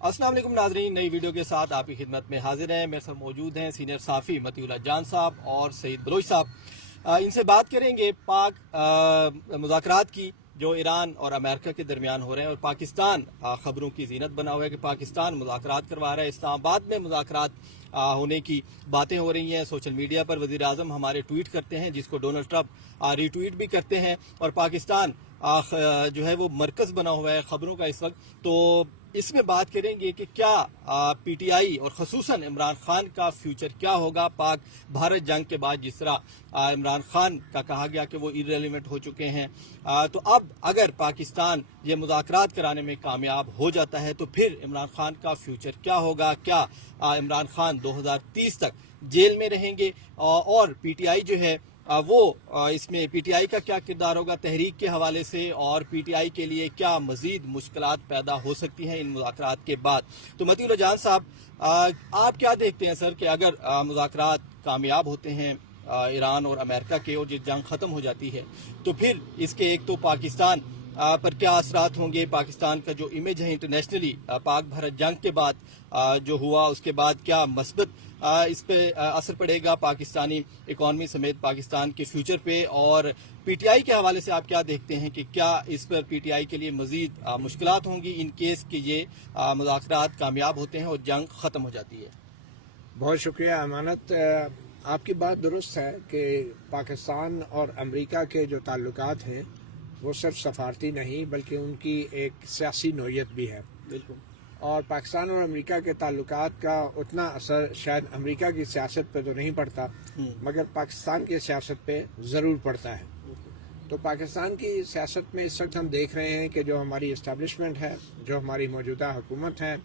अस्सलाम वालेकुम नाजरीन, नई वीडियो के साथ आपकी खिदमत में हाजिर हैं। मेरे साथ मौजूद हैं सीनियर साफ़ी मतीउल्लाह जान साहब और सईद बलोच साहब। इनसे बात करेंगे पाक मुज़ाकरात की जो ईरान और अमेरिका के दरमियान हो रहे हैं। और पाकिस्तान खबरों की जीनत बना हुआ है कि पाकिस्तान मुज़ाकरात करवा रहा है। इस्लामाबाद में मुज़ाकरात होने की बातें हो रही हैं। सोशल मीडिया पर वज़ीर आज़म हमारे ट्वीट करते हैं, जिसको डोनाल्ड ट्रंप रीट्वीट भी करते हैं। और पाकिस्तान जो है वो मरकज़ बना हुआ है खबरों का इस वक्त। तो इसमें बात करेंगे कि क्या पीटीआई और ख़ुसूसन इमरान खान का फ्यूचर क्या होगा पाक भारत जंग के बाद। जिस तरह इमरान खान का कहा गया कि वो इररेलेवेंट हो चुके हैं, तो अब अगर पाकिस्तान ये मुज़ाकरात कराने में कामयाब हो जाता है तो फिर इमरान खान का फ्यूचर क्या होगा। क्या इमरान खान 2030 तक जेल में रहेंगे, और पीटीआई जो है वो इसमें पीटीआई का क्या किरदार होगा तहरीक के हवाले से, और पीटीआई के लिए क्या मजीद मुश्किलात पैदा हो सकती हैं इन मुज़ाकरात के बाद। तो मतीउल्लाह जान साहब, आप क्या देखते हैं सर कि अगर मुज़ाकरात कामयाब होते हैं ईरान और अमेरिका के, और ये जंग ख़त्म हो जाती है, तो फिर इसके एक तो पाकिस्तान पर क्या असरात होंगे। पाकिस्तान का जो इमेज है इंटरनेशनली पाक भारत जंग के बाद जो हुआ, उसके बाद क्या मस्बत इस पे असर पड़ेगा पाकिस्तानी इकॉनमी समेत पाकिस्तान के फ्यूचर पे। और पीटीआई के हवाले से आप क्या देखते हैं कि क्या इस पर पीटीआई के लिए मजीद मुश्किलात होंगी इन केस कि ये मुज़ाकरात कामयाब होते हैं और जंग ख़त्म हो जाती है। बहुत शुक्रिया अमानत। आपकी बात दुरुस्त है कि पाकिस्तान और अमेरिका के जो ताल्लुकात हैं वो सिर्फ सफारती नहीं बल्कि उनकी एक सियासी नोयत भी है। बिल्कुल। और पाकिस्तान और अमेरिका के ताल्लुकात का उतना असर शायद अमेरिका की सियासत पे तो नहीं पड़ता, मगर पाकिस्तान की सियासत पे ज़रूर पड़ता है। तो पाकिस्तान की सियासत में इस वक्त हम देख रहे हैं कि जो हमारी इस्टेब्लिशमेंट है, जो हमारी मौजूदा हुकूमत है,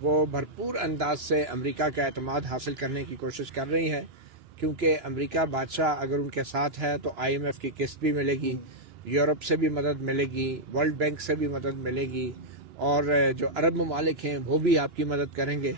वो भरपूर अंदाज से अमेरिका का एतमाद हासिल करने की कोशिश कर रही है। क्योंकि अमेरिका बादशाह अगर उनके साथ है तो IMF की किस्त भी मिलेगी, यूरोप से भी मदद मिलेगी, वर्ल्ड बैंक से भी मदद मिलेगी, और जो अरब ममालिक हैं वो भी आपकी मदद करेंगे।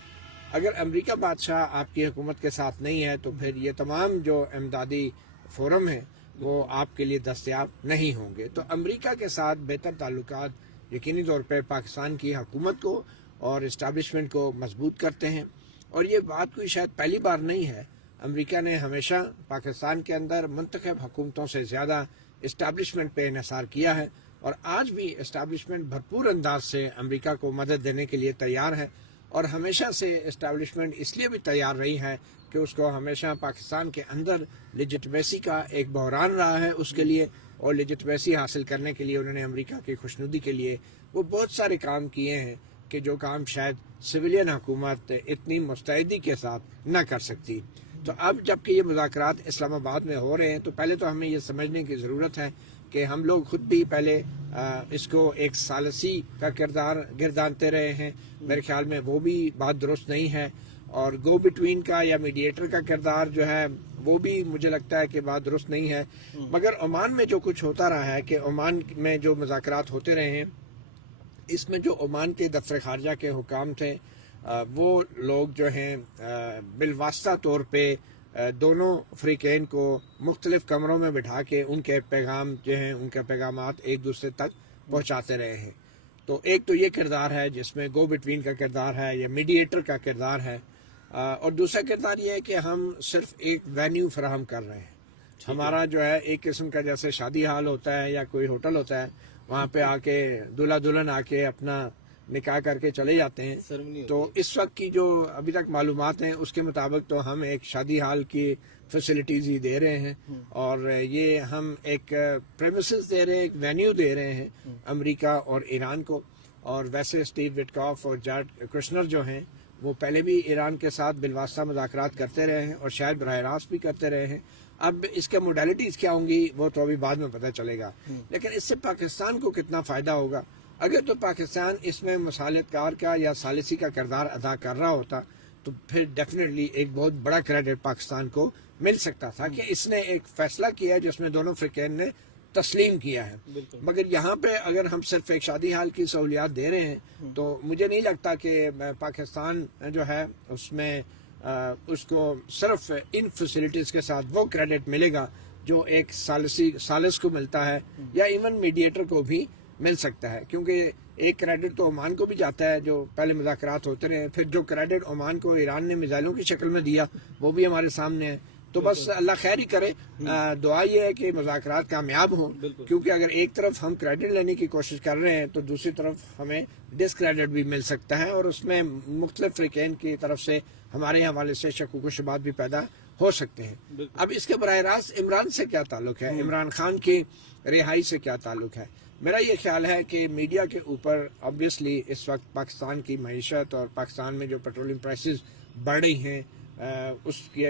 अगर अमेरिका बादशाह आपकी हुकूमत के साथ नहीं है तो फिर ये तमाम जो इमदादी फोरम हैं वो आपके लिए दस्तयाब नहीं होंगे। तो अमेरिका के साथ बेहतर ताल्लुकात यकीनी तौर पर पाकिस्तान की हुकूमत को और इस्टेब्लिशमेंट को मजबूत करते हैं। और ये बात कोई शायद पहली बार नहीं है। अमेरिका ने हमेशा पाकिस्तान के अंदर मुंतखब हुकूमतों से ज़्यादा इस्टेब्लिशमेंट पे इन्हिसार किया है, और आज भी इस्टेब्लिशमेंट भरपूर अंदाज से अमेरिका को मदद देने के लिए तैयार है। और हमेशा से इस्टेब्लिशमेंट इसलिए भी तैयार रही है कि उसको हमेशा पाकिस्तान के अंदर लेजिटिमेसी का एक बहरान रहा है उसके लिए, और लेजिटिमेसी हासिल करने के लिए उन्होंने अमेरिका की खुशनुदी के लिए वो बहुत सारे काम किए हैं कि जो काम शायद सिविलियन हुकूमत इतनी मुस्तैदी के साथ न कर सकती। तो अब जबकि ये मुज़ाकरात इस्लामाबाद में हो रहे हैं तो पहले तो हमें ये समझने की ज़रूरत है कि हम लोग खुद भी पहले इसको एक सालसी का किरदार गिरदानते रहे हैं। मेरे ख्याल में वो भी बात दुरुस्त नहीं है। और गो बिटवीन का या मीडिएटर का किरदार जो है वो भी मुझे लगता है कि बात दुरुस्त नहीं है। मगर ओमान में जो कुछ होता रहा है कि ओमान में जो मुज़ाकरात होते रहे हैं, इसमें जो ओमान के दफ्तर खारजा के हुकाम थे वो लोग जो हैं बिलवास्ता तौर पे दोनों फ्रीकैन को मुख्तलिफ कमरों में बिठा के उनके पैगाम जो हैं उनके पैगामात एक दूसरे तक पहुंचाते रहे हैं। तो एक तो ये किरदार है जिसमें गो बिटवीन का किरदार है या मीडिएटर का किरदार है, और दूसरा किरदार ये है कि हम सिर्फ एक वेन्यू फराहम कर रहे हैं। हमारा जो है एक किस्म का जैसे शादी हाल होता है या कोई होटल होता है, वहाँ पे आके दूल्हा दुल्हन आके अपना निकाह करके चले जाते हैं। तो इस वक्त की जो अभी तक मालूमात हैं उसके मुताबिक तो हम एक शादी हाल की फैसिलिटीज ही दे रहे हैं, और ये हम एक प्रेमिसेस दे रहे हैं, एक वेन्यू दे रहे हैं अमेरिका और ईरान को। और वैसे स्टीव विटकॉफ और जॉर्ज कुशनर जो हैं वो पहले भी ईरान के साथ बिलवास्ता मुज़ाकरात करते रहे हैं और शायद बराह रास्त भी करते रहे हैं। अब इसके मोडालिटीज़ क्या होंगी वो तो अभी बाद में पता चलेगा, लेकिन इससे पाकिस्तान को कितना फ़ायदा होगा। अगर तो पाकिस्तान इसमें मसालतकार का या सालिसी का किरदार अदा कर रहा होता तो फिर डेफिनेटली एक बहुत बड़ा क्रेडिट पाकिस्तान को मिल सकता था कि इसने एक फैसला किया जिसमें दोनों फ्रीकैन ने तस्लीम किया है। मगर यहाँ पे अगर हम सिर्फ एक शादी हाल की सहूलियात दे रहे हैं तो मुझे नहीं लगता कि पाकिस्तान जो है उसमें उसको सिर्फ इन फैसिलिटीज़ के साथ वो क्रेडिट मिलेगा जो एक सालिस को मिलता है या इवन मीडिएटर को भी मिल सकता है। क्योंकि एक क्रेडिट तो ओमान को भी जाता है, जो पहले मुज़ाकरात होते रहे, फिर जो क्रेडिट ओमान को ईरान ने मिसाइलों की शक्ल में दिया वो भी हमारे सामने है। तो बस अल्लाह खैर ही करे। दुआ ये है कि मुज़ाकरात कामयाब हों, क्योंकि अगर एक तरफ हम क्रेडिट लेने की कोशिश कर रहे हैं तो दूसरी तरफ हमें डिसक्रेडिट भी मिल सकता है, और उसमें मुख्तलिफ फ़रीक़ैन की तरफ से हमारे हवाले से शक व शुबात भी पैदा हो सकते हैं। अब इसके बराह रास्त इमरान से क्या ताल्लुक है, इमरान खान की रिहाई से क्या ताल्लुक है? मेरा ये ख्याल है कि मीडिया के ऊपर ऑब्वियसली इस वक्त पाकिस्तान की मईशत और पाकिस्तान में जो पेट्रोलियम प्राइसेस बढ़ रही हैं उसकी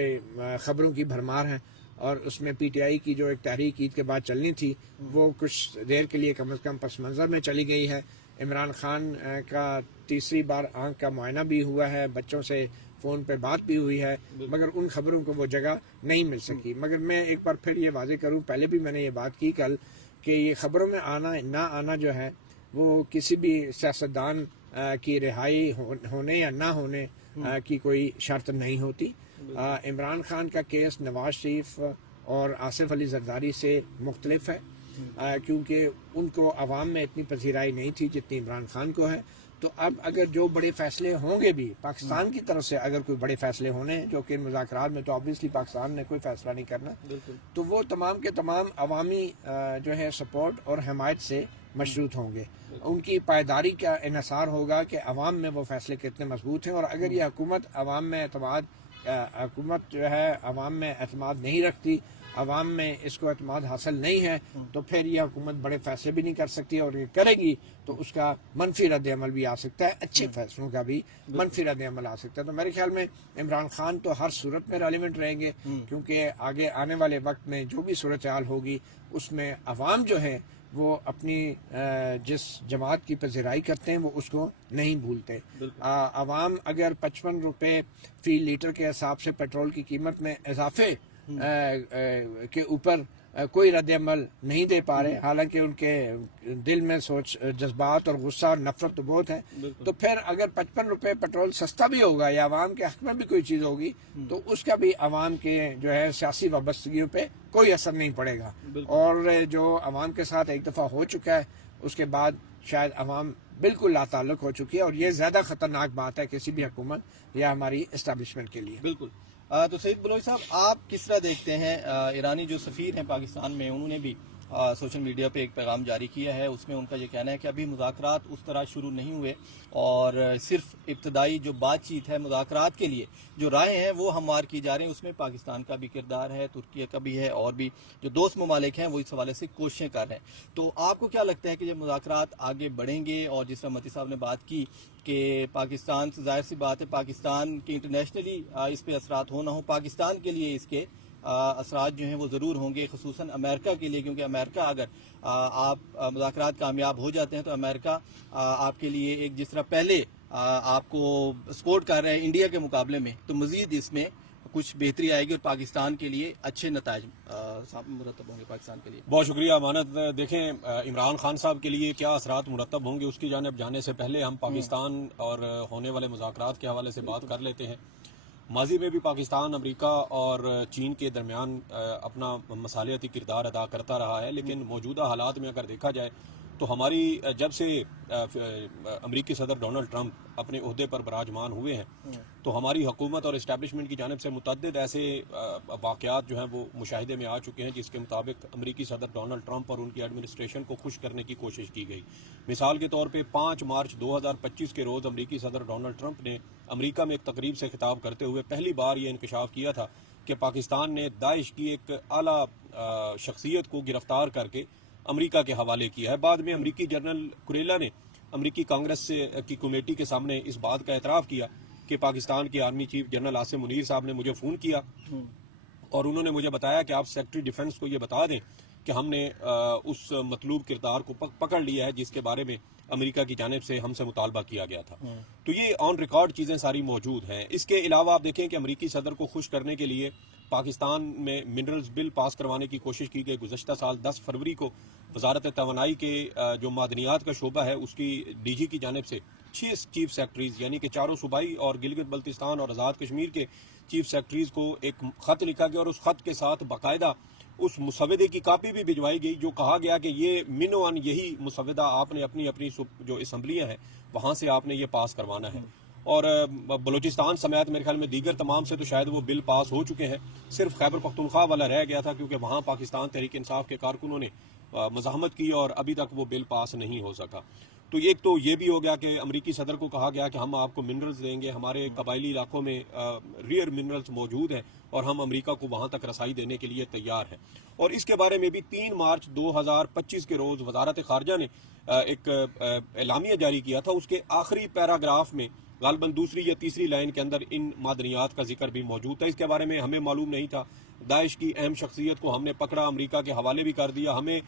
ख़बरों की भरमार है, और उसमें पीटीआई की जो एक तहरीक ईद के बाद चलनी थी वो कुछ देर के लिए कम अज़ कम पस मंज़र में चली गई है। इमरान खान का तीसरी बार आँख का मुआयना भी हुआ है, बच्चों से फ़ोन पे बात भी हुई है, मगर उन खबरों को वो जगह नहीं मिल सकी। मगर मैं एक बार फिर ये वाज़ेह करूँ, पहले भी मैंने ये बात की कल, कि ये खबरों में आना ना आना जो है वो किसी भी सियासतदान की रिहाई होने या ना होने की कोई शर्त नहीं होती। इमरान खान का केस नवाज शरीफ और आसिफ अली जरदारी से मुख्तलिफ है, क्योंकि उनको अवाम में इतनी पजीराई नहीं थी जितनी इमरान खान को है। तो अब अगर जो बड़े फैसले होंगे भी पाकिस्तान की तरफ से, अगर कोई बड़े फैसले होने जो कि मुज़ाकरात में तो ऑब्वियसली पाकिस्तान ने कोई फैसला नहीं करना, तो वो तमाम के तमाम अवामी जो है सपोर्ट और हमायत से मशरूत होंगे। उनकी पायदारी का इन्हसार होगा कि अवाम में वो फैसले कितने मजबूत हैं, और अगर ये हुकूमत अवाम में एतमाद जो है अवाम में एतमाद नहीं रखती, अवाम में इसको एतमाद हासिल नहीं है, तो फिर यह हुकूमत बड़े फैसले भी नहीं कर सकती, और ये करेगी तो उसका मनफी रद्द अमल भी आ सकता है, अच्छे फैसलों का भी मनफी रद्द अमल आ सकता है। तो मेरे ख्याल में इमरान खान तो हर सूरत में रेलिवेंट रहेंगे, क्योंकि आगे आने वाले वक्त में जो भी सूरत हाल होगी उसमें अवाम जो है वो अपनी जिस जमात की पजीराई करते हैं वो उसको नहीं भूलते। अवाम अगर 55 रुपये फी लीटर के हिसाब से पेट्रोल की कीमत में इजाफे के ऊपर कोई रद्द अमल नहीं दे पा रहे, हालांकि उनके दिल में सोच जज्बात और गुस्सा और नफरत तो बहुत है, तो फिर अगर 55 रुपये पेट्रोल सस्ता भी होगा या अवाम के हक में भी कोई चीज़ होगी तो उसका भी अवाम के जो है सियासी वाबस्तगियों पे कोई असर नहीं पड़ेगा। और जो अवाम के साथ एक दफ़ा हो चुका है उसके बाद शायद अवाम बिल्कुल लाताल्लुक हो चुकी है, और ये ज़्यादा ख़तरनाक बात है किसी भी हुकूमत या हमारी इस्टेब्लिशमेंट के लिए। बिल्कुल। तो सईद बलोच साहब, आप किस तरह देखते हैं, ईरानी जो सफ़ीर हैं पाकिस्तान में, उन्होंने भी सोशल मीडिया पे एक पैगाम जारी किया है, उसमें उनका ये कहना है कि अभी मुज़ाकरात उस तरह शुरू नहीं हुए, और सिर्फ इब्तदाई जो बातचीत है मुज़ाकरात के लिए जो राहें हैं वो हमवार की जा रही हैं, उसमें पाकिस्तान का भी किरदार है, तुर्की का भी है, और भी जो दोस्त ममालिक हैं वो इस हवाले से कोशिशें कर रहे हैं। तो आपको क्या लगता है कि जब मुज़ाकरात आगे बढ़ेंगे, और जिस तरह मती साहब ने बात की कि पाकिस्तान से, जाहिर सी बात है पाकिस्तान के इंटरनेशनली इस पर असरात हो ना हो, पाकिस्तान के लिए इसके असरात जो हैं वो ज़रूर होंगे, खुसूसन अमेरिका के लिए, क्योंकि अमेरिका अगर आप मुज़ाकरात कामयाब हो जाते हैं तो अमेरिका आपके लिए एक जिस तरह पहले आपको सपोर्ट कर रहे हैं इंडिया के मुकाबले में, तो मज़ीद इसमें कुछ बेहतरी आएगी और पाकिस्तान के लिए अच्छे नताइज मुरतब होंगे पाकिस्तान के लिए। बहुत शुक्रिया अमानत। देखें, इमरान खान साहब के लिए क्या असरात मुरतब होंगे उसकी जानिब जाने से पहले हम पाकिस्तान और होने वाले मुज़ाकरात के हवाले से बात कर लेते हैं। माजी में भी पाकिस्तान अमेरिका और चीन के दरमियान अपना मसालियाती किरदार अदा करता रहा है, लेकिन मौजूदा हालात में अगर देखा जाए तो हमारी जब से अमेरिकी सदर डोनाल्ड ट्रंप अपने ओहदे पर बराजमान हुए हैं तो हमारी हुकूमत और इस्टेब्लिशमेंट की जानिब से मुतअद्दिद ऐसे वाक़यात जो हैं वो मुशाहिदे में आ चुके हैं जिसके मुताबिक अमेरिकी सदर डोनाल्ड ट्रंप और उनकी एडमिनिस्ट्रेशन को खुश करने की कोशिश की गई। मिसाल के तौर पे 5 मार्च 2025 के रोज़ अमेरिकी सदर डोनाल्ड ट्रंप ने अमेरिका में एक तकरीब से खिताब करते हुए पहली बार ये इंकशाफ किया था कि पाकिस्तान ने दाइश की एक आला शख्सियत को गिरफ्तार करके अमेरिका के हवाले किया है। बाद में अमेरिकी जनरल कुरेला ने अमेरिकी कांग्रेस की कमेटी के सामने इस बात का एतराफ़ किया कि पाकिस्तान के army chief general Asim Munir साहब ने मुझे फ़ोन किया और उन्होंने मुझे बताया कि आप सेक्रेटरी डिफेंस को ये बता दें कि हमने उस मतलूब किरदार को पकड़ लिया है जिसके बारे में अमेरिका की जानिब से हमसे मुतालबा किया गया था। तो ये ऑन रिकॉर्ड चीज़ें सारी मौजूद हैं। इसके अलावा आप देखें कि अमेरिकी सदर को खुश करने के लिए पाकिस्तान में मिनरल्स बिल पास करवाने की कोशिश की गई। गुज़श्ता साल 10 फरवरी को वजारत तवानाई के जो मादनियात का शोबा है उसकी DG की जानिब से 6 चीफ सेक्रेटरीज यानी कि 4 सूबाई और गिलगित बल्तिस्तान और आज़ाद कश्मीर के चीफ सेक्रेटरीज को एक ख़त लिखा गया और उस ख़त के साथ बाकायदा उस मुसव्वदे की कापी भी भिजवाई गई, जो कहा गया कि ये मिनोअन यही मुसव्वदा आपने अपनी अपनी जो असम्बलियाँ हैं वहाँ से आपने ये पास करवाना है। और बलूचिस्तान समेत मेरे ख्याल में दीगर तमाम से तो शायद वो बिल पास हो चुके हैं, सिर्फ खैबर पख्तूनख्वा वाला रह गया था, क्योंकि वहाँ पाकिस्तान तहरीक इंसाफ के कारकुनों ने मज़ाहमत की और अभी तक वो बिल पास नहीं हो सका। तो एक तो ये भी हो गया कि अमरीकी सदर को कहा गया कि हम आपको मिनरल्स देंगे, हमारे कबायली इलाकों में रेयर मिनरल्स मौजूद हैं और हम अमेरिका को वहाँ तक रसाई देने के लिए तैयार हैं। और इसके बारे में भी 3 मार्च 2025 के रोज़ वजारत खारजा ने एक एलामिया जारी किया था। उसके आखिरी पैराग्राफ में गालबन दूसरी या तीसरी लाइन के अंदर इन मादनियात का जिक्र भी मौजूद था। इसके बारे में हमें मालूम नहीं था। दाइश की अहम शख्सियत को हमने पकड़ा, अमेरिका के हवाले भी कर दिया। हमें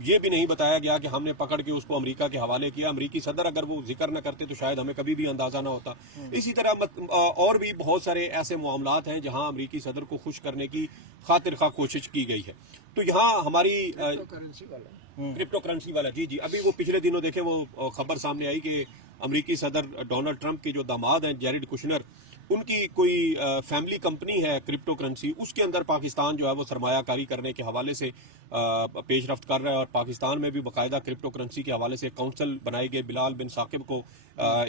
ये भी नहीं बताया गया कि हमने पकड़ के उसको अमेरिका के हवाले किया। अमेरिकी सदर अगर वो जिक्र न करते तो शायद हमें कभी भी अंदाजा ना होता। इसी तरह और भी बहुत सारे ऐसे मामलात हैं जहां अमेरिकी सदर को खुश करने की खातिर खा कोशिश की गई है। तो यहाँ हमारी क्रिप्टो करेंसी वाला जी अभी वो पिछले दिनों देखे वो खबर सामने आई कि अमेरिकी सदर डोनाल्ड ट्रंप के जो दामाद हैं जेरेड कुशनर, उनकी कोई फैमिली कंपनी है क्रिप्टो करेंसी, उसके अंदर पाकिस्तान जो है वो सरमायाकारी करने के हवाले से पेशरफ्त कर रहा है। और पाकिस्तान में भी बाकायदा क्रिप्टो करेंसी के हवाले से काउंसिल बनाई गई। बिलाल बिन साकिब को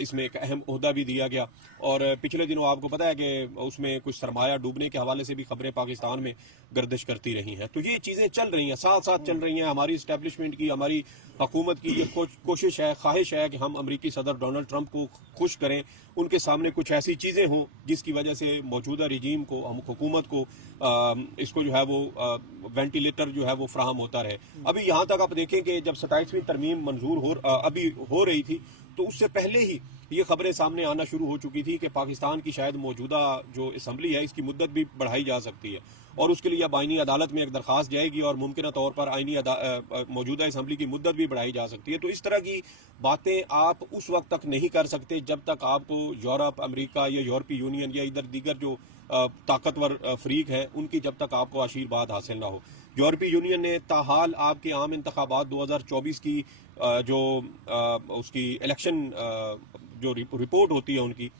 इसमें एक अहम ओहदा भी दिया गया। और पिछले दिनों आपको पता है कि उसमें कुछ सरमाया डूबने के हवाले से भी खबरें पाकिस्तान में गर्दिश करती रही हैं। तो ये चीज़ें चल रही हैं, साथ साथ चल रही हैं। हमारी इस्टेब्लिशमेंट की, हमारी हुकूमत की ये कोशिश है, ख्वाहिश है कि हम अमरीकी सदर डोनाल्ड ट्रंप को खुश करें, उनके सामने कुछ ऐसी चीज़ें हों जिसकी वजह से मौजूदा रजीम को, हम हुकूमत को इसको जो है वो वेंटिलेटर जो है वो फ्राहम होता रहे। अभी यहाँ तक आप देखें कि जब 27वीं तरमीम मंजूर अभी हो रही थी तो उससे पहले ही ये खबरें सामने आना शुरू हो चुकी थी कि पाकिस्तान की शायद मौजूदा जो असम्बली है इसकी मुद्दत भी बढ़ाई जा सकती है और उसके लिए अब आईनी अदालत में एक दरखास्त जाएगी और मुमकिन तौर पर आईनी मौजूदा असम्बली की मुद्दत भी बढ़ाई जा सकती है। तो इस तरह की बातें आप उस वक्त तक नहीं कर सकते जब तक आपको यूरोप, अमेरिका या यूरोपीय यूनियन या इधर दीगर जो ताकतवर फरीक है उनकी जब तक आपको आशीर्वाद हासिल ना हो। यूरोपीय यूनियन ने ताहाल आपके आम इंतखाबात 2024 की जो उसकी इलेक्शन जो रिपोर्ट होती है उनकी,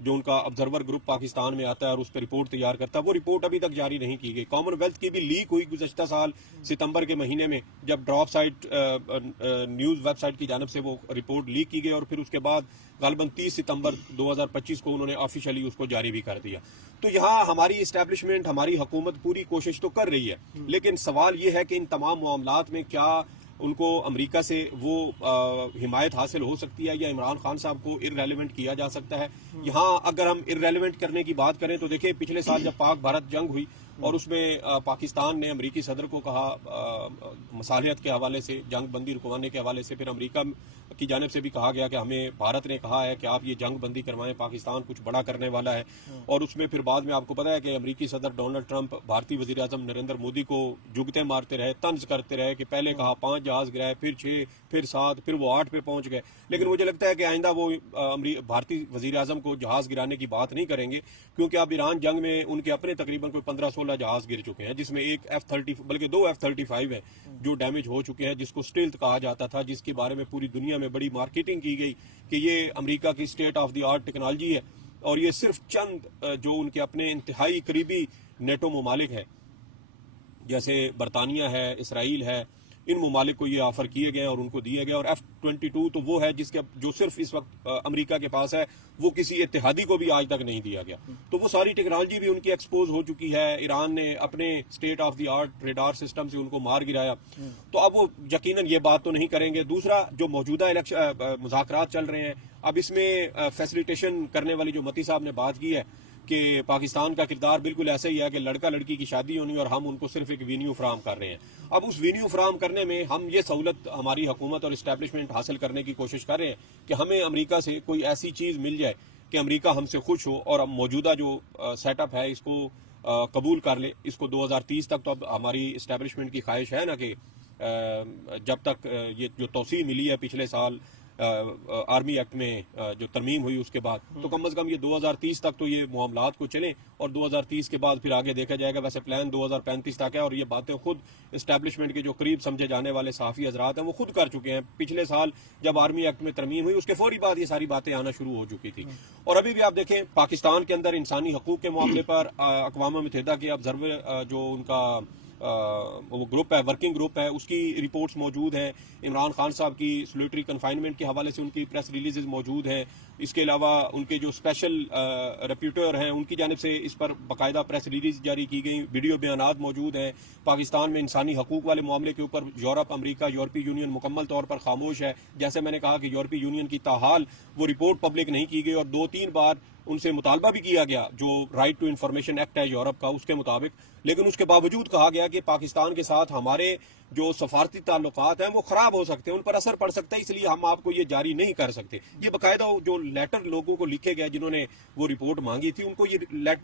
जो उनका ऑब्जर्वर ग्रुप पाकिस्तान में आता है और उस पर रिपोर्ट तैयार करता है, वो रिपोर्ट अभी तक जारी नहीं की गई। कॉमनवेल्थ की भी लीक हुई गुज़श्ता साल सितंबर के महीने में, जब ड्रॉप साइट न्यूज़ वेबसाइट की जानब से वो रिपोर्ट लीक की गई और फिर उसके बाद गालबन 30 सितंबर 2025 को उन्होंने ऑफिशियली उसको जारी भी कर दिया। तो यहाँ हमारी इस्टेब्लिशमेंट, हमारी हुकूमत पूरी कोशिश तो कर रही है, लेकिन सवाल ये है कि इन तमाम मामलात में क्या उनको अमेरिका से वो हिमायत हासिल हो सकती है या इमरान खान साहब को इररेलेवेंट किया जा सकता है। यहाँ अगर हम इररेलेवेंट करने की बात करें तो देखिए पिछले साल जब पाक भारत जंग हुई और उसमें पाकिस्तान ने अमेरिकी सदर को कहा मसालियत के हवाले से, जंग बंदी रुकवाने के हवाले से, फिर अमेरिका की जानिब से भी कहा गया कि हमें भारत ने कहा है कि आप ये जंग बंदी करवाएं, पाकिस्तान कुछ बड़ा करने वाला है। और उसमें फिर बाद में आपको पता है कि अमेरिकी सदर डोनाल्ड ट्रंप भारतीय वज़ीर आज़म नरेंद्र मोदी को जुगते मारते रहे, तंज करते रहे कि पहले कहा 5 जहाज गिराए, फिर 6, फिर 7, फिर वो 8 पे पहुंच गए। लेकिन मुझे लगता है कि आइंदा वो भारतीय वज़ीर आज़म को जहाज गिराने की बात नहीं करेंगे, क्योंकि अब ईरान जंग में उनके अपने तकरीबन कोई 15-16 जहाज गिर चुके हैं, जिसमें एक F-30 बल्कि 2 F-35 है जो डैमेज हो चुके हैं, जिसको स्टील्थ कहा जाता था, जिसके बारे में पूरी दुनिया में बड़ी मार्केटिंग की गई कि ये अमेरिका की state of the art technology है। और ये सिर्फ चंद जो उनके अपने इंतहाई करीबी नेटो ममालिक है जैसे बरतानिया है, इसराइल है, इन ममालिक को ये ऑफर किए गए और उनको दिए गए। और F-22 तो वो है जिसके जो सिर्फ इस वक्त अमेरिका के पास है, वो किसी इत्तेहादी को भी आज तक नहीं दिया गया। तो वो सारी टेक्नोलॉजी भी उनकी एक्सपोज हो चुकी है। ईरान ने अपने state of the art radar system से उनको मार गिराया, तो अब वो यकीनन ये बात तो नहीं करेंगे। दूसरा, जो मौजूदा मुज़ाकरात चल रहे हैं, अब इसमें फैसिलिटेशन करने वाली जो मती साहब ने बात की है कि पाकिस्तान का किरदार बिल्कुल ऐसे ही है कि लड़का लड़की की शादी होनी और हम उनको सिर्फ एक वेन्यू फ्राहम कर रहे हैं। अब उस वेन्यू फ्राहम करने में हम ये सहूलत हमारी हुकूमत और इस्टेब्लिशमेंट हासिल करने की कोशिश कर रहे हैं कि हमें अमेरिका से कोई ऐसी चीज़ मिल जाए कि अमेरिका हमसे खुश हो और अब मौजूदा जो सेटअप है इसको कबूल कर ले। इसको 2030 तक तो अब हमारी इस्टेब्लिशमेंट की ख्वाहिश है ना कि जब तक ये जो तोसी मिली है पिछले साल आर्मी एक्ट में जो तरमीम हुई उसके बाद, तो कम अज़ कम ये 2030 तक तो ये मामलात को चलें और 2030 के बाद फिर आगे देखा जाएगा। वैसे प्लान 2035 तक है और ये बातें खुद इस्टेब्लिशमेंट के जो करीब समझे जाने वाले सहाफ़ी हजरात हैं वो खुद कर चुके हैं। पिछले साल जब आर्मी एक्ट में तरमीम हुई उसके फौरी बाद ये सारी बातें आना शुरू हो चुकी थी। और अभी भी आप देखें पाकिस्तान के अंदर इंसानी हकूक़ के मामले पर अक़वाम मुत्तहिदा के ऑब्जर्वर जो उनका वो ग्रुप है, वर्किंग ग्रुप है, उसकी रिपोर्ट्स मौजूद हैं। इमरान खान साहब की सोलिटरी कन्फाइनमेंट के हवाले से उनकी प्रेस रिलीजेज मौजूद हैं। इसके अलावा उनके जो स्पेशल रेप्यूटर हैं उनकी जानिब से इस पर बाकायदा प्रेस रिलीज जारी की गई, वीडियो बयानात मौजूद हैं। पाकिस्तान में इंसानी हकूक वाले मामले के ऊपर यूरोप, अमेरिका, यूरोपीय यूनियन मुकम्मल तौर पर खामोश है। जैसे मैंने कहा कि यूरोपीय यूनियन की ताहाल वो रिपोर्ट पब्लिक नहीं की गई और 2-3 बार उनसे मुतालबा भी किया गया जो राइट टू इंफॉर्मेशन एक्ट है यूरोप का, उसके मुताबिक। लेकिन उसके बावजूद कहा गया कि पाकिस्तान के साथ हमारे जो सफारती ताल्लुकात हैं वो खराब हो सकते हैं, उन पर असर पड़ सकता है, इसलिए हम आपको ये जारी नहीं कर सकते। ये बाकायदा जो लेटर लोगों को लिखे गए जिन्होंने वो रिपोर्ट मांगी थी, उनको ये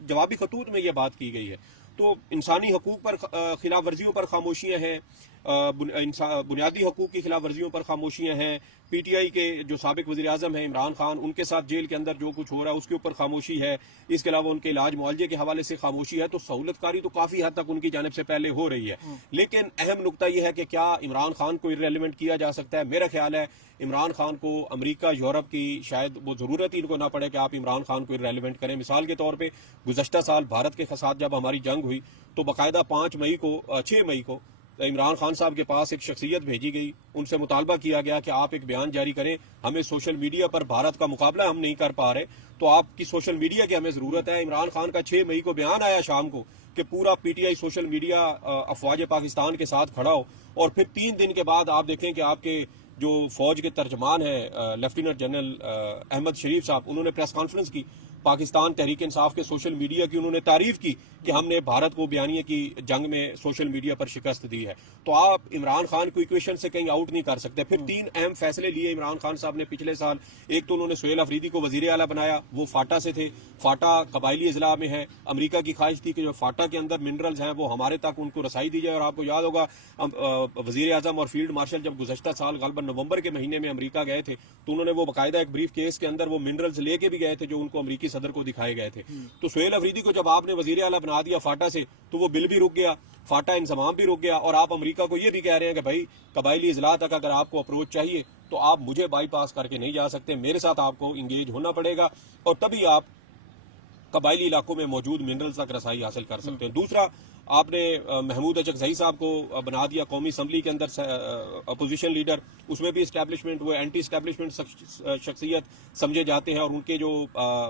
जवाबी खतूत में ये बात की गई है। तो इंसानी हकूक पर खिलाफ वर्जियों पर खामोशियां हैं, बुनियादी हकूक की खिलाफ वर्जियों पर खामोशियां हैं। पीटीआई के जो साबिक वज़ीर आज़म हैं इमरान खान, उनके साथ जेल के अंदर जो कुछ हो रहा है उसके ऊपर खामोशी है। इसके अलावा उनके इलाज मुआवजे के हवाले से खामोशी है। तो सहूलतकारी तो काफी हद तक उनकी जानिब से पहले हो रही है, लेकिन अहम नुकता यह है कि क्या इमरान खान को इररेलेवेंट किया जा सकता है? मेरा ख्याल है इमरान खान को अमेरिका, यूरोप की शायद वो जरूरत ही इनको ना पड़े कि आप इमरान खान को इररेलेवेंट करें। मिसाल के तौर पर गुज़श्ता साल भारत के साथ जब हमारी जंग हुई तो बाकायदा 6 मई को इमरान खान साहब के पास एक शख्सियत भेजी गई, उनसे मुतालबा किया गया कि आप एक बयान जारी करें, हमें सोशल मीडिया पर भारत का मुकाबला हम नहीं कर पा रहे, तो आपकी सोशल मीडिया की हमें जरूरत है। इमरान खान का 6 मई को बयान आया शाम को कि पूरा पीटीआई सोशल मीडिया अफवाज पाकिस्तान के साथ खड़ा हो, और फिर 3 दिन के बाद आप देखें कि आपके जो फौज के तर्जमान है लेफ्टिनेंट जनरल अहमद शरीफ साहब, उन्होंने प्रेस कॉन्फ्रेंस की, पाकिस्तान तहरीक इंसाफ के सोशल मीडिया की उन्होंने तारीफ की कि हमने भारत को बयानिए की जंग में सोशल मीडिया पर शिकस्त दी है। तो आप इमरान खान को इक्वेशन से कहीं आउट नहीं कर सकते। फिर 3 अहम फैसले लिए इमरान खान साहब ने पिछले साल। एक तो उन्होंने सुहेल अफरीदी को वजीर आला बनाया, वो फाटा से थे, फाटा कबायली अजला में है। अमेरिका की ख्वाहिश थी कि जो फाटा के अंदर मिनरल्स हैं वो हमारे तक उनको रसाई दी जाए। और आपको याद होगा वजीर आजम और फील्ड मार्शल जब गुज़श्ता साल गलबन नवंबर के महीने में अमेरिका गए थे तो उन्होंने वो बाकायदा एक ब्रीफ केस के अंदर वो मिनरल्स लेके भी गए थे जो उनको अमेरिकी सदर को दिखाए गए थे। तो सुहेल अफरीदी को जब आपने वजीर आला बना दिया फाटा से, तो वो बिल भी रुक गया, फाटा इंजमाम भी रुक गया, और आप अमेरिका को ये भी कह रहे हैं कि भाई कबायली इजला तक अगर आपको अप्रोच चाहिए तो आप मुझे बाईपास करके नहीं जा सकते, मेरे साथ आपको इंगेज होना पड़ेगा और तभी आप कबायली इलाकों में मौजूद मिनरल्स तक रसाई हासिल कर सकते हैं। दूसरा, आपने महमूद अचकज़ई साहब को बना दिया कौमी असम्बली के अंदर अपोजिशन लीडर, उसमें भी इस्टेब्लिशमेंट वो एंटी इस्टेब्लिशमेंट शख्सियत समझे जाते हैं और उनके जो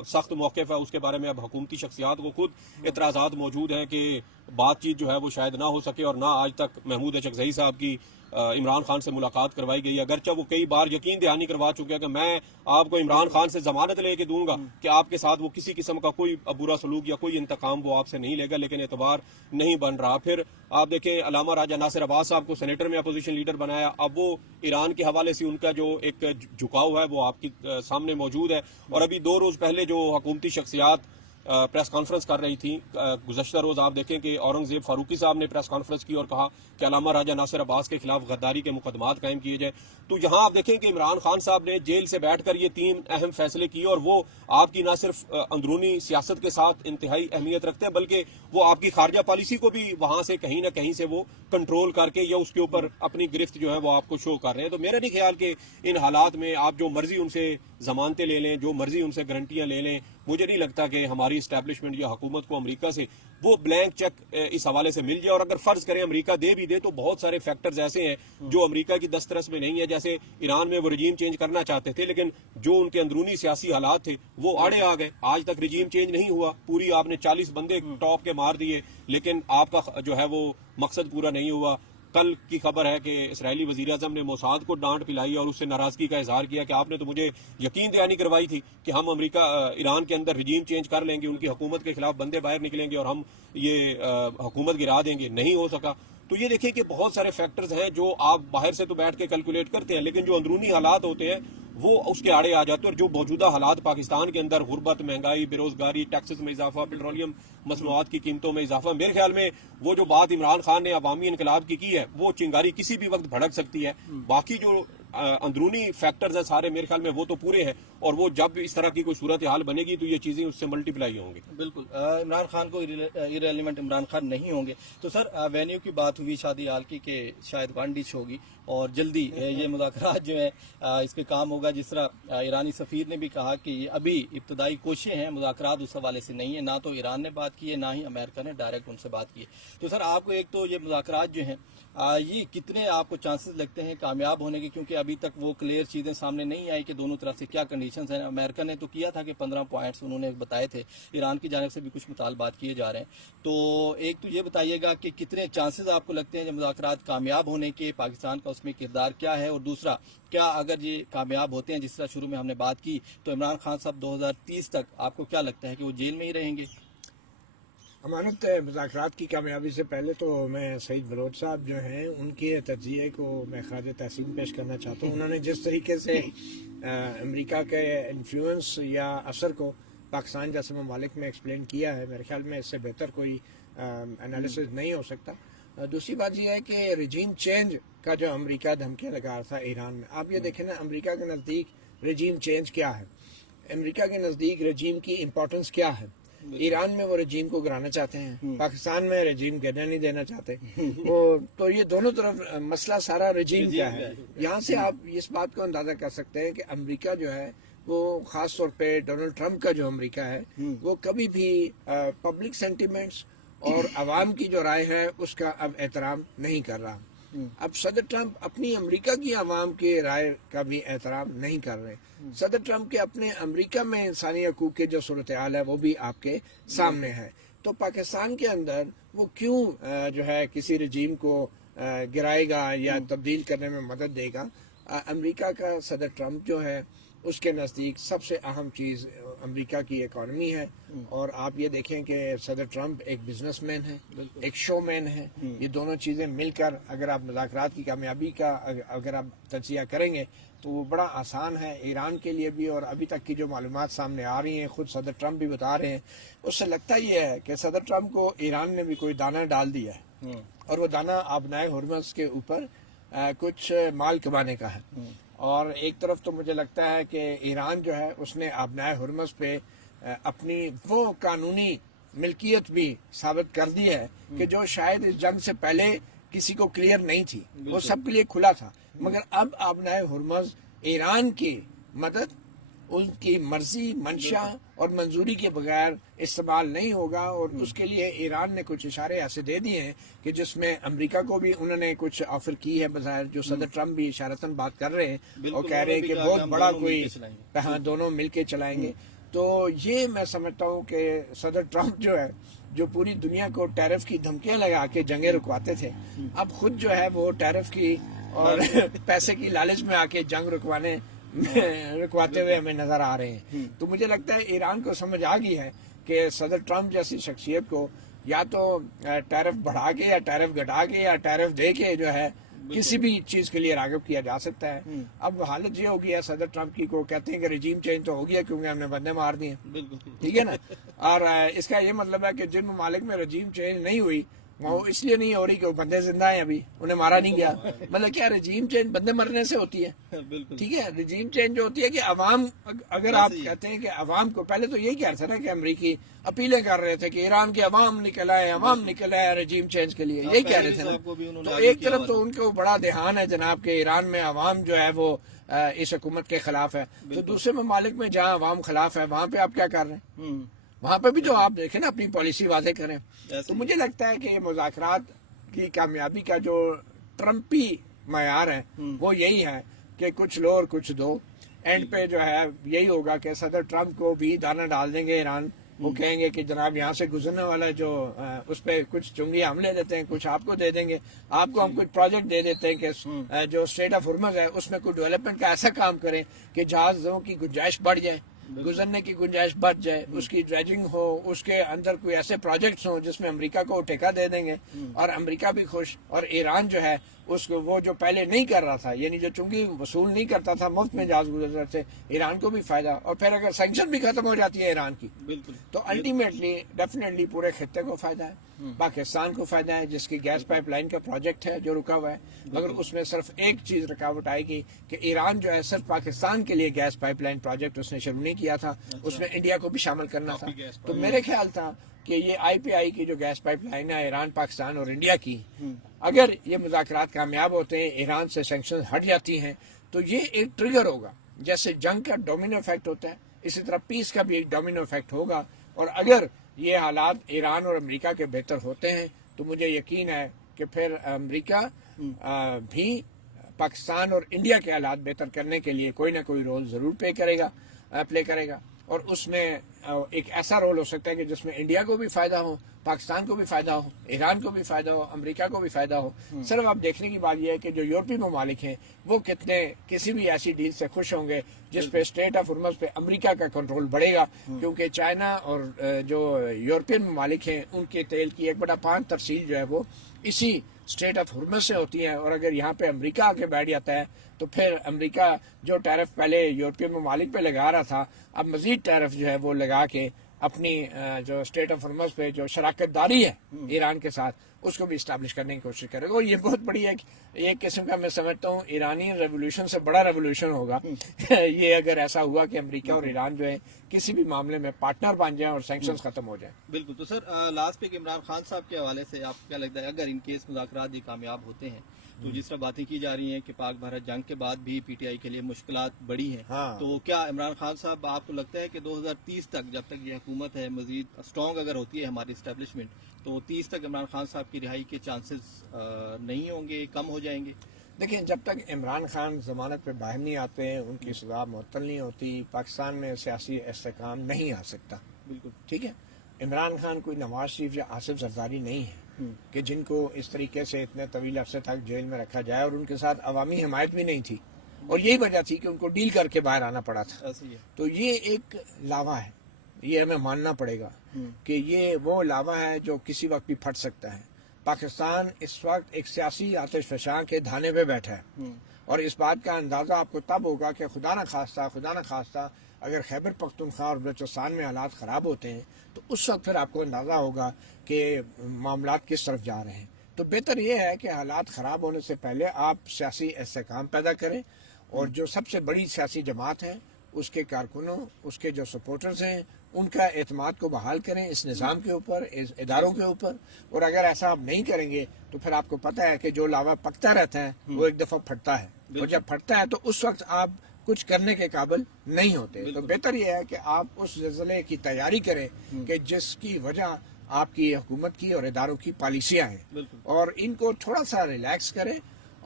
सख्त मौक़िफ़ है उसके बारे में अब हुकूमती शख्सियात को खुद एतराज़ात मौजूद हैं कि बातचीत जो है वो शायद ना हो सके। और ना आज तक महमूद अचकज़ई साहब की इमरान खान से मुलाकात करवाई गई, अगरचे वो कई बार यकीन दहानी करवा चुके हैं कि मैं आपको इमरान खान से जमानत लेके दूंगा कि आपके साथ वो किसी किस्म का कोई बुरा सलूक या कोई इंतकाम वो आपसे नहीं लेगा, लेकिन एतबार नहीं बन रहा। फिर आप देखें अलामा राजा नासिर अब्बास साहब को सेनेटर में अपोजिशन लीडर बनाया, अब वो ईरान के हवाले से उनका जो एक झुकाव है वो आपकी सामने मौजूद है। और अभी 2 रोज पहले जो हुकूमती शख्सियात प्रेस कॉन्फ्रेंस कर रही थी, गुज़श्ता रोज आप देखें कि औरंगजेब फारूकी साहब ने प्रेस कॉन्फ्रेंस की और कहा कि अलामा राजा नासिर अब्बास के खिलाफ गद्दारी के मुकदमात कायम किए जाए। तो यहाँ आप देखें कि इमरान खान साहब ने जेल से बैठकर ये 3 अहम फैसले किए और वो आपकी ना सिर्फ अंदरूनी सियासत के साथ इंतहाई अहमियत रखते हैं बल्कि वो आपकी खारजा पॉलिसी को भी वहां से कहीं ना कहीं से वो कंट्रोल करके या उसके ऊपर अपनी गिरफ्त जो है वो आपको शो कर रहे हैं। तो मेरा नहीं ख्याल कि इन हालात में आप जो मर्जी उनसे जमानतें ले लें, जो मर्जी उनसे गारंटियां ले लें, मुझे नहीं लगता कि हमारी इस्टेब्लिशमेंट या हुकूमत को अमेरिका से वो ब्लैंक चेक इस हवाले से मिल जाए। और अगर फर्ज करें अमेरिका दे भी दे तो बहुत सारे फैक्टर्स ऐसे हैं जो अमेरिका की दस्तरस में नहीं है। जैसे ईरान में वो रजीम चेंज करना चाहते थे लेकिन जो उनके अंदरूनी सियासी हालात थे वो आड़े आ गए, आज तक रजीम चेंज नहीं हुआ। पूरी आपने 40 बंदे टॉप के मार दिए लेकिन आपका जो है वो मकसद पूरा नहीं हुआ। कल की खबर है कि इसराइली वजीर आजम ने मोसाद को डांट पिलाई और उससे नाराजगी का इजहार किया कि आपने तो मुझे यकीन दहानी करवाई थी कि हम ईरान के अंदर रजीम चेंज कर लेंगे, उनकी हुकूमत के खिलाफ बंदे बाहर निकलेंगे और हम ये हुकूमत गिरा देंगे, नहीं हो सका। तो ये देखिए कि बहुत सारे फैक्टर्स हैं जो आप बाहर से तो बैठ के कैलकुलेट करते हैं लेकिन जो अंदरूनी हालात होते हैं वो उसके आड़े आ जाते हैं। और जो मौजूदा हालात पाकिस्तान के अंदर गुर्बत, महंगाई, बेरोजगारी, टैक्सेस में इजाफा, पेट्रोलियम मसनूआत की कीमतों में इजाफा, मेरे ख्याल में वो जो बात इमरान खान ने अवामी इनकलाब की है वो चिंगारी किसी भी वक्त भड़क सकती है। बाकी जो अंदरूनी फैक्टर्स हैं सारे मेरे ख्याल में वो तो पूरे हैं और वो जब इस तरह की कोई सूरत हाल बनेगी तो ये चीजें उससे मल्टीप्लाई होंगी। बिल्कुल इमरान खान को इरेलीवेंट इमरान खान नहीं होंगे। तो सर वेन्यू की बात हुई शादी हाल की कि शायद वन डिश होगी और जल्दी ये मुज़ाकरात जो है इस पे काम होगा। जिस तरह ईरानी सफ़ीर ने भी कहा कि अभी इब्तदाई कोशिशें हैं, मुज़ाकरात उस हवाले से नहीं है, ना तो ईरान ने बात की है ना ही अमेरिका ने डायरेक्ट उनसे बात की है। तो सर आपको एक तो ये मुज़ाकरात जो हैं ये कितने आपको चांसेस लगते हैं कामयाब होने के, क्योंकि अभी तक वो क्लियर चीज़ें सामने नहीं आई कि दोनों तरफ से क्या कंडीशंस हैं। अमेरिका ने तो किया था कि 15 पॉइंट्स उन्होंने बताए थे, ईरान की जानिब से भी कुछ मुतालबात किए जा रहे हैं। तो एक तो ये बताइएगा कि कितने चांसेस आपको लगते हैं जब मुज़ाकरात कामयाब होने के, पाकिस्तान का उसमें किरदार क्या है, और दूसरा क्या अगर ये कामयाब होते हैं जिस तरह शुरू में हमने बात की तो इमरान खान साहब 2030 तक आपको क्या लगता है कि वो जेल में ही रहेंगे? अमानत मुज़ाकरात की कामयाबी से पहले तो मैं सईद बलोच साहब जो हैं उनके तजिए को मैं ख़ाज तहसीन पेश करना चाहता हूँ। उन्होंने जिस तरीके से अमेरिका के इन्फ्लुएंस या असर को पाकिस्तान जैसे ममालिक में एक्सप्लेन किया है, मेरे ख्याल में इससे बेहतर कोई एनालिसिस नहीं हो सकता। दूसरी बात यह है कि रिजीम चेंज का जो अमेरिका धमकियाँ लगा रहा था ईरान में, आप ये देखें ना अमेरिका के नज़दीक रिजीम चेंज क्या है, अमेरिका के नज़दीक रिजीम की इम्पोर्टेंस क्या है। ईरान में वो रजीम को गिराना चाहते हैं, पाकिस्तान में रजीम गिरने नहीं देना चाहते। वो तो ये दोनों तरफ मसला सारा रजीम का है। यहाँ से आप इस बात को अंदाजा कर सकते हैं कि अमेरिका जो है वो खास तौर पे डोनाल्ड ट्रंप का जो अमेरिका है वो कभी भी पब्लिक सेंटिमेंट्स और अवाम की जो राय है उसका अब एहतराम नहीं कर रहा। अब सदर ट्रंप अपनी अमेरिका की आवाम की राय का भी एहतराम नहीं कर रहे। सदर ट्रंप के अपने अमेरिका में इंसानी हकूक की जो सूरत हाल है वो भी आपके सामने है। तो पाकिस्तान के अंदर वो क्यों जो है किसी रजीम को गिराएगा या तब्दील करने में मदद देगा। अमेरिका का सदर ट्रंप जो है उसके नज़दीक सबसे अहम चीज़ अमेरिका की इकॉनमी है। और आप ये देखें कि सदर ट्रंप एक बिजनेसमैन है, एक शोमैन है। ये दोनों चीज़ें मिलकर अगर आप मुज़ाकरात की कामयाबी का अगर आप तजिया करेंगे तो वो बड़ा आसान है ईरान के लिए भी। और अभी तक की जो मालूमात सामने आ रही हैं, खुद सदर ट्रंप भी बता रहे हैं, उससे लगता ये है कि सदर ट्रंप को ईरान ने भी कोई दाना डाल दिया है और वो दाना आबनाए हुर्मुज़ के ऊपर कुछ माल कमाने का है। और एक तरफ तो मुझे लगता है कि ईरान जो है उसने आबनाए हुर्मुज़ पे अपनी वो कानूनी मिल्कियत भी साबित कर दी है कि जो शायद इस जंग से पहले किसी को क्लियर नहीं थी, वो सबके लिए खुला था। मगर अब आबनाए हुर्मुज़ ईरान की मदद, उनकी मर्जी, मंशा और मंजूरी के बगैर इस्तेमाल नहीं होगा। और उसके लिए ईरान ने कुछ इशारे ऐसे दे दिए हैं कि जिसमें अमेरिका को भी उन्होंने कुछ ऑफर की है बज़ाहिर, जो सदर ट्रंप भी इशारतन बात कर रहे हैं और कह रहे हैं कि बहुत बड़ा कोई दोनों मिलके चलाएंगे। तो ये मैं समझता हूँ कि सदर ट्रंप जो है जो पूरी दुनिया को टैरिफ की धमकियां लगा के जंगें रुकवाते थे, अब खुद जो है वो टैरिफ की और पैसे की लालच में आके जंग रुकवाते हुए हमें नजर आ रहे हैं। तो मुझे लगता है ईरान को समझ आ गई है कि सदर ट्रंप जैसी शख्सियत को या तो टैरिफ बढ़ा के या टैरिफ घटा के या टैरिफ दे के जो है किसी भी चीज के लिए राग़िब किया जा सकता है। अब हालत ये हो गई है सदर ट्रंप की को कहते हैं कि रिजीम चेंज तो हो गया क्योंकि हमने बंदे मार दिए, ठीक है ना। और इसका ये मतलब है कि जिन ममालिक में रिजीम चेंज नहीं हुई वो इसलिए नहीं हो रही कि वो बंदे जिंदा हैं, अभी उन्हें मारा नहीं गया। मतलब क्या रिजीम चेंज बंदे मरने से होती है, ठीक है। रिजीम चेंज जो होती है कि अवाम, अगर आप कहते हैं कि अवाम को, पहले तो यही कह रहे थे ना कि अमरीकी अपीलें कर रहे थे कि ईरान के अवाम निकल आए रिजीम चेंज के लिए, यही कह रहे थे ना। तो एक तरफ तो उनको बड़ा ध्यान है जनाब के ईरान में अवाम जो है वो इस हुकूमत के खिलाफ है, तो दूसरे ममालिक में जहाँ अवाम खिलाफ है वहां पे आप क्या कर रहे हैं, वहां पे भी तो आप देखें ना अपनी पॉलिसी वादे करें। तो मुझे लगता है कि मुज़ाकरात की कामयाबी का जो ट्रंपी मयार है वो यही है कि कुछ लो और कुछ दो। एंड पे जो है यही होगा कि सदर ट्रंप को भी दाना डाल देंगे ईरान, वो कहेंगे कि जनाब यहाँ से गुजरने वाला जो उस पर कुछ चुंगी हम ले देते हैं, कुछ आपको दे देंगे, आपको हम कुछ प्रोजेक्ट दे देते हैं कि जो स्टेट ऑफ हुर्मुज़ है उसमें कुछ डेवलपमेंट का ऐसा काम करें कि जहाज़ों की गुंजाइश बढ़ जाए, गुजरने की गुंजाइश बढ़ जाए, उसकी ड्रेजिंग हो, उसके अंदर कोई ऐसे प्रोजेक्ट्स हो जिसमें अमेरिका को ठेका दे देंगे और अमेरिका भी खुश और ईरान जो है उसको वो जो पहले नहीं कर रहा था, यानी जो चूंकि वसूल नहीं करता था मुफ्त में जहाज गुजरने से, ईरान को भी फायदा, और फिर अगर सैंक्शन भी खत्म हो जाती है ईरान की बिल्कुल, तो अल्टीमेटली डेफिनेटली पूरे खित्ते को फायदा है, पाकिस्तान को फायदा है जिसकी गैस पाइपलाइन का प्रोजेक्ट है जो रुका हुआ है। मगर उसमें सिर्फ एक चीज रुकावट आएगी कि ईरान जो है सिर्फ पाकिस्तान के लिए गैस पाइपलाइन प्रोजेक्ट उसने शुरू नहीं किया था, उसमें इंडिया को भी शामिल करना था। तो मेरे ख्याल था कि ये IPI की जो गैस पाइपलाइन है ईरान, पाकिस्तान और इंडिया की, अगर ये मुज़ाकरात कामयाब होते हैं, ईरान से सैंक्शन हट जाती हैं, तो ये एक ट्रिगर होगा। जैसे जंग का डोमिनो इफेक्ट होता है, इसी तरह पीस का भी एक डोमिनो इफेक्ट होगा। और अगर ये हालात ईरान और अमेरिका के बेहतर होते हैं तो मुझे यकीन है कि फिर अमेरिका भी पाकिस्तान और इंडिया के हालात बेहतर करने के लिए कोई ना कोई रोल जरूर प्ले करेगा। और उसमें एक ऐसा रोल हो सकता है कि जिसमें इंडिया को भी फायदा हो, पाकिस्तान को भी फायदा हो, ईरान को भी फायदा हो, अमेरिका को भी फायदा हो। सिर्फ अब देखने की बात यह है कि जो यूरोपीय ममालिक हैं वो कितने किसी भी ऐसी डील से खुश होंगे जिस पे स्टेट ऑफ हुर्मुज़ पे अमेरिका का कंट्रोल बढ़ेगा, क्योंकि चाइना और जो यूरोपियन ममालिक हैं उनके तेल की 1/5 तरसील जो है वो इसी स्टेट ऑफ हुर्मुज़ से होती है। और अगर यहाँ पे अमेरिका आके बैठ जाता है तो फिर अमेरिका जो टैरिफ पहले यूरोपियन ममालिक पे लगा रहा था, अब मजीद टैरिफ जो है वो लगा के अपनी जो स्टेट ऑफ हुर्मुज़ पे जो शराकतदारी है ईरान के साथ उसको भी इस्टेब्लिश करने की कोशिश करेगा। और ये बहुत बड़ी एक किस्म का मैं समझता हूँ ईरानी रेवोल्यूशन से बड़ा रेवोल्यूशन होगा ये अगर ऐसा हुआ कि अमेरिका और ईरान जो है किसी भी मामले में पार्टनर बन जाए और सैंक्शंस खत्म हो जाए। बिल्कुल। तो सर लास्ट पे इमरान खान साहब के हवाले से आपको क्या लगता है, अगर इन केस मुज़ाकरात ये कामयाब होते हैं तो जिस तरह बातें की जा रही हैं कि पाक भारत जंग के बाद भी PTI के लिए मुश्किलात बड़ी हैं, हाँ। तो क्या इमरान खान साहब आपको लगता है कि 2030 तक जब तक ये हुकूमत है मजीद स्ट्रॉन्ग अगर होती है हमारी इस्टेब्लिशमेंट, तो 30 तक इमरान खान साहब की रिहाई के चांसेस नहीं होंगे, कम हो जाएंगे? देखिए, जब तक इमरान खान जमानत पे बाहर नहीं आते हैं, उनकी सजा मुअत्तल नहीं होती, पाकिस्तान में सियासी इस्तेहकाम नहीं आ सकता। बिल्कुल ठीक है। इमरान खान कोई नवाज शरीफ या आसिफ जरदारी नहीं है कि जिनको इस तरीके से इतने तवील अरसे तक जेल में रखा जाए, और उनके साथ अवामी हिमायत भी नहीं थी, और यही वजह थी कि उनको डील करके बाहर आना पड़ा था। ऐसे ही है। तो ये एक लावा है, ये हमें मानना पड़ेगा कि ये वो लावा है जो किसी वक्त भी फट सकता है। पाकिस्तान इस वक्त एक सियासी आतिशफशां के धाने पे बैठा है, और इस बात का अंदाजा आपको तब होगा कि खुदा न खास्ता अगर खैबर पख्तूनख्वा और बलूचिस्तान में हालात ख़राब होते हैं तो उस वक्त फिर आपको अंदाज़ा होगा कि मामलात किस तरफ जा रहे हैं। तो बेहतर यह है कि हालात ख़राब होने से पहले आप सियासी इस्तेहकाम पैदा करें, और जो सबसे बड़ी सियासी जमात है उसके कारकुनों, उसके जो सपोर्टर्स हैं, उनका एतमाद को बहाल करें इस निज़ाम के ऊपर, इस इदारों के ऊपर। और अगर ऐसा आप नहीं करेंगे तो फिर आपको पता है कि जो लावा पकता रहता है वो एक दफ़ा फटता है, और जब फटता है तो उस वक्त आप कुछ करने के काबिल नहीं होते। तो बेहतर यह है कि आप उस ज़लज़ले की तैयारी करें कि जिसकी वजह आपकी हुकूमत की और इदारों की पॉलिसियाँ हैं, और इनको थोड़ा सा रिलैक्स करें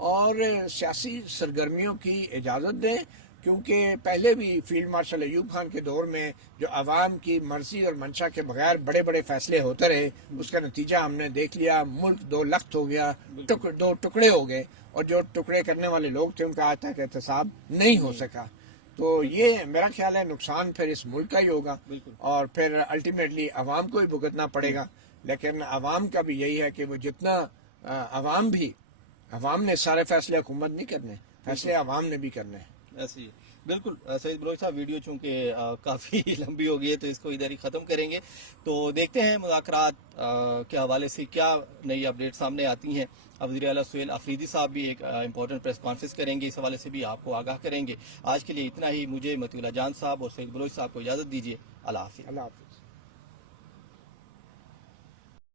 और सियासी सरगर्मियों की इजाज़त दें। क्योंकि पहले भी फील्ड मार्शल अयूब खान के दौर में जो अवाम की मर्जी और मंशा के बगैर बड़े बड़े फैसले होते रहे, उसका नतीजा हमने देख लिया। मुल्क 2 लख्त हो गया, 2 टुकड़े हो गए, और जो टुकड़े करने वाले लोग थे उनका आज तक एहतसाब नहीं हो सका। तो ये मेरा ख्याल है नुकसान फिर इस मुल्क का ही होगा, और फिर अल्टीमेटली अवाम को ही भुगतना पड़ेगा। लेकिन अवाम का भी यही है कि वो जितना अवाम ने सारे फैसले हुकूमत नहीं करने, फैसले अवाम ने भी करने हैं। ऐसे ही बिल्कुल। सईद बलोच साहब, वीडियो चूंकि काफ़ी लंबी हो गई है तो इसको इधर ही ख़त्म करेंगे। तो देखते हैं मुज़ाकरात के हवाले से क्या नई अपडेट सामने आती हैं। वज़ीर आला सुहेल अफरीदी साहब भी एक इंपॉर्टेंट प्रेस कॉन्फ्रेंस करेंगे, इस हवाले से भी आपको आगाह करेंगे। आज के लिए इतना ही। मुझे मतीउल्लाह जान साहब और सईद बलोच साहब को इजाज़त दीजिए। अल्लाह हाफ़िज़।